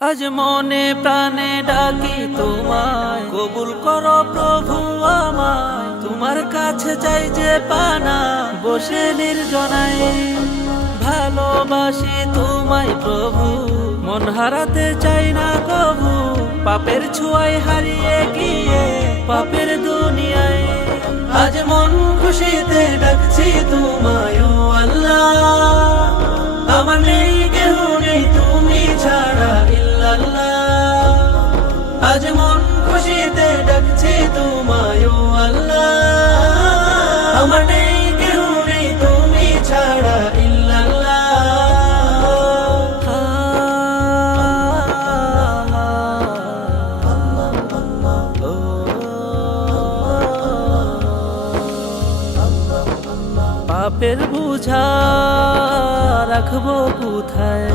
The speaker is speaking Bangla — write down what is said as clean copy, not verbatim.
আজ মনে প্রাণে ডাকি তোমায়, কবুল করো প্রভু আমায়। তোমার কাছে চাই যে পানা, বসে নির্জনায় ভালোবাসি তোমায় প্রভু। মন হারাতে চাই না কভু, পাপের ছোঁয়ায় হারিয়ে গিয়ে পাপের দুনিয়ায়। আজ মন খুশিতে ডাকছি তোমায় ও আল্লাহ। আমার নেই কেহ নেই তুমি ছাড়া ইল্লাল্লাহ। আজ মন খুশিতে ডাকছি তোমায় ও আল্লাহ। আমার নেই কেহ নেই তুমি ছাড়া ইল্লাল্লাহ। পাপের বোঝা রাখবো কোথায়,